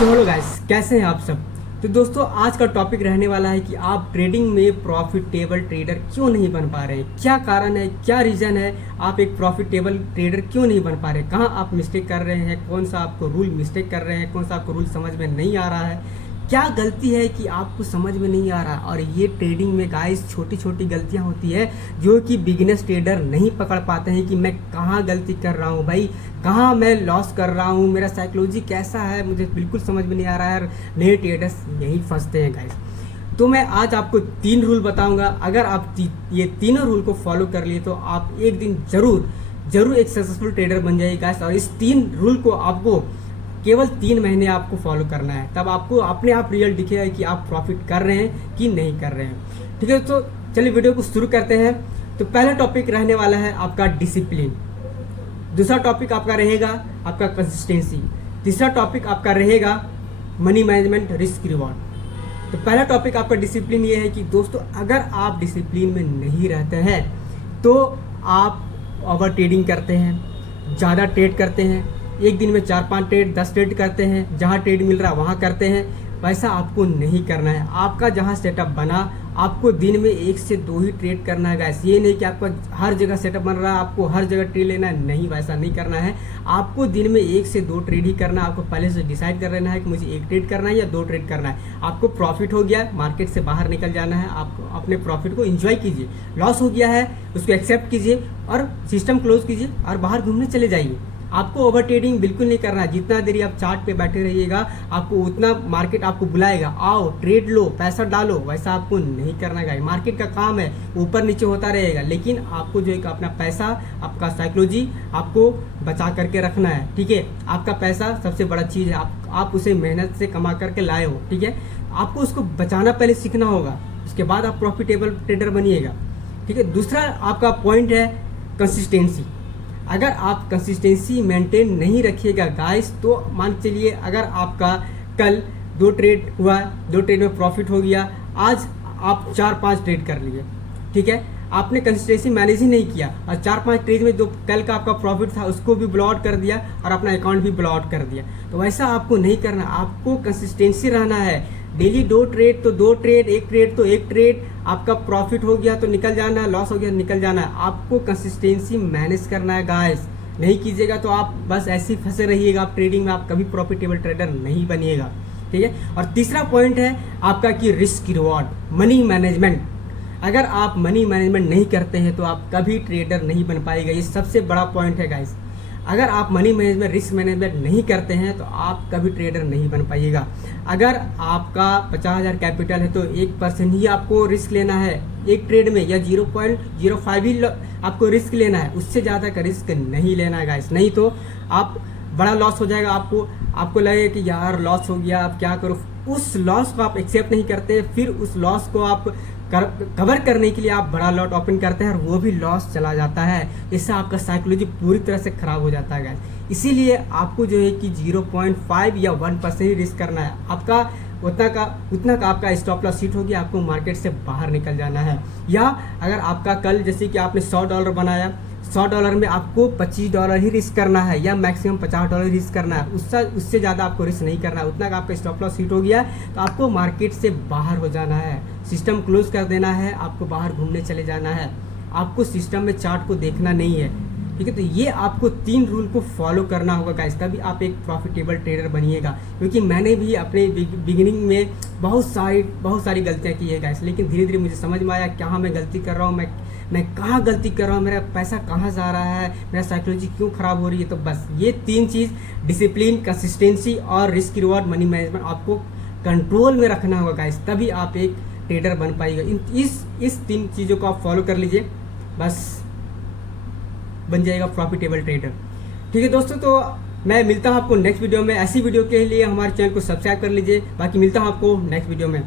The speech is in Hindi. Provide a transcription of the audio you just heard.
सो हेलो गाइस, कैसे हैं आप सब। तो दोस्तों आज का टॉपिक रहने वाला है कि आप ट्रेडिंग में प्रॉफिटेबल ट्रेडर क्यों नहीं बन पा रहे हैं, क्या कारण है, क्या रीज़न है, आप एक प्रॉफिटेबल ट्रेडर क्यों नहीं बन पा रहे, कहाँ आप मिस्टेक कर रहे हैं, कौन सा आपको रूल मिस्टेक कर रहे हैं, कौन सा आपको रूल समझ में नहीं आ रहा है, क्या गलती है कि आपको समझ में नहीं आ रहा। और ये ट्रेडिंग में गाइस छोटी छोटी गलतियां होती है जो कि बिगिनर्स ट्रेडर नहीं पकड़ पाते हैं कि मैं कहाँ गलती कर रहा हूँ भाई, कहाँ मैं लॉस कर रहा हूँ, मेरा साइकोलॉजी कैसा है, मुझे बिल्कुल समझ में नहीं आ रहा है। नए ट्रेडर्स यही फंसते हैं गाइस। तो मैं आज आपको 3 रूल बताऊंगा। अगर आप ये तीनों रूल को फॉलो कर लिए तो आप एक दिन जरूर एक सक्सेसफुल ट्रेडर बन जाइए गाइस। और इस 3 रूल को आपको केवल 3 महीने आपको फॉलो करना है, तब आपको अपने आप रिजल्ट दिखेगा कि आप प्रॉफिट कर रहे हैं कि नहीं कर रहे हैं। ठीक है, तो चलिए वीडियो को शुरू करते हैं। तो पहला टॉपिक रहने वाला है आपका डिसिप्लिन, दूसरा टॉपिक आपका रहेगा आपका कंसिस्टेंसी, तीसरा टॉपिक आपका रहेगा मनी मैनेजमेंट रिस्क रिवॉर्ड। तो पहला टॉपिक आपका डिसिप्लिन ये है कि दोस्तों अगर आप डिसिप्लिन में नहीं रहते हैं तो आप ओवर ट्रेडिंग करते हैं, ज़्यादा ट्रेड करते हैं, एक दिन में 4-5 ट्रेड 10 ट्रेड करते हैं, जहाँ ट्रेड मिल रहा है वहाँ करते हैं। वैसा आपको नहीं करना है। आपका जहाँ सेटअप बना आपको दिन में 1 से 2 ही ट्रेड करना है गाइस। ये नहीं कि आपका हर जगह सेटअप बन रहा है आपको हर जगह ट्रेड लेना है, नहीं, वैसा नहीं करना है। आपको दिन में 1 से 2 ट्रेड ही करना है। आपको पहले से डिसाइड कर लेना है कि मुझे 1 ट्रेड करना है या 2 ट्रेड करना है। आपको प्रॉफिट हो गया, मार्केट से बाहर निकल जाना है, आप अपने प्रॉफिट को एंजॉय कीजिए। लॉस हो गया है उसको एक्सेप्ट कीजिए और सिस्टम क्लोज कीजिए और बाहर घूमने चले जाइए। आपको ओवर ट्रेडिंग बिल्कुल नहीं करना है। जितना देरी आप चार्ट पे बैठे रहिएगा आपको उतना मार्केट आपको बुलाएगा, आओ ट्रेड लो, पैसा डालो, वैसा आपको नहीं करना है। मार्केट का काम है ऊपर नीचे होता रहेगा, लेकिन आपको जो एक अपना पैसा, आपका साइकोलॉजी आपको बचा करके रखना है। ठीक है, आपका पैसा सबसे बड़ा चीज़ है, आप उसे मेहनत से कमा करके लाए हो। ठीक है, आपको उसको बचाना पहले सीखना होगा, उसके बाद आप प्रॉफिटेबल ट्रेडर बनिएगा। ठीक है, दूसरा आपका पॉइंट है कंसिस्टेंसी। अगर आप कंसिस्टेंसी मेंटेन नहीं रखिएगा गाइस तो मान चलिए अगर आपका कल 2 ट्रेड हुआ, 2 ट्रेड में प्रॉफिट हो गया, आज आप 4-5 ट्रेड कर लिए। ठीक है, आपने कंसिस्टेंसी मैनेज ही नहीं किया और 4-5 ट्रेड में जो कल का आपका प्रॉफिट था उसको भी ब्लॉ आउट कर दिया और अपना अकाउंट भी ब्लॉ आउट कर दिया। तो वैसा आपको नहीं करना, आपको कंसिस्टेंसी रहना है। डेली 2 ट्रेड तो 2 ट्रेड, 1 ट्रेड तो 1 ट्रेड, आपका प्रॉफिट हो गया तो निकल जाना है, लॉस हो गया निकल जाना है। आपको कंसिस्टेंसी मैनेज करना है गाइस। नहीं कीजिएगा तो आप बस ऐसे ही फंसे रहिएगा, आप ट्रेडिंग में आप कभी प्रॉफिटेबल ट्रेडर नहीं बनिएगा। ठीक है, और तीसरा पॉइंट है आपका कि रिस्क रिवॉर्ड, मनी मैनेजमेंट। अगर आप मनी मैनेजमेंट नहीं करते हैं तो आप कभी ट्रेडर नहीं बन पाएगा। ये सबसे बड़ा पॉइंट है गाइस। अगर आप मनी मैनेजमेंट, रिस्क मैनेजमेंट नहीं करते हैं तो आप कभी ट्रेडर नहीं बन पाइएगा। अगर आपका 50,000 कैपिटल है तो 1% ही आपको रिस्क लेना है एक ट्रेड में, या 0.05 ही आपको रिस्क लेना है, उससे ज़्यादा का रिस्क नहीं लेना है गाइस। नहीं तो आप बड़ा लॉस हो जाएगा, आपको लगेगा कि यार लॉस हो गया, अब क्या करूँ। उस लॉस को आप एक्सेप्ट नहीं करते, फिर उस लॉस को आप कवर करने के लिए आप बड़ा लॉट ओपन करते हैं और वो भी लॉस चला जाता है। इससे आपका साइकोलॉजी पूरी तरह से खराब हो जाता है गाइस। इसीलिए आपको जो है कि 0.5 या 1% ही रिस्क करना है। आपका उतना का आपका स्टॉप लॉस हिट हो गया, आपको मार्केट से बाहर निकल जाना है। या अगर आपका कल जैसे कि आपने $100 बनाया, $100 में आपको $25 ही रिस्क करना है या मैक्सिमम $50 रिस्क करना है, उससे ज़्यादा आपको रिस्क नहीं करना है। उतना का आपका स्टॉप लॉस हिट हो गया तो आपको मार्केट से बाहर हो जाना है, सिस्टम क्लोज कर देना है, आपको बाहर घूमने चले जाना है। आपको सिस्टम में चार्ट को देखना नहीं है। ठीक है, तो ये आपको 3 रूल को फॉलो करना होगा गाइस, तभी आप एक प्रॉफिटेबल ट्रेडर बनिएगा। क्योंकि मैंने भी अपने बिगिनिंग में बहुत सारी गलतियाँ की है गाइस, लेकिन धीरे धीरे मुझे समझ में आया कहाँ मैं गलती कर रहा हूँ, मैं कहाँ गलती कर रहा हूँ, मेरा पैसा कहाँ जा रहा है, मेरा साइकोलॉजी क्यों खराब हो रही है। तो बस ये 3 चीज़, डिसिप्लिन, कंसिस्टेंसी और रिस्क रिवॉर्ड, मनी मैनेजमेंट, आपको कंट्रोल में रखना होगा गाइस, तभी आप एक ट्रेडर बन पाइएगा। इस 3 चीज़ों को आप फॉलो कर लीजिए, बस बन जाएगा प्रॉफिटेबल ट्रेडर। ठीक है दोस्तों, तो मैं मिलता हूँ आपको नेक्स्ट वीडियो में। ऐसी वीडियो के लिए हमारे चैनल को सब्सक्राइब कर लीजिए। बाकी मिलता हूँ आपको नेक्स्ट वीडियो में।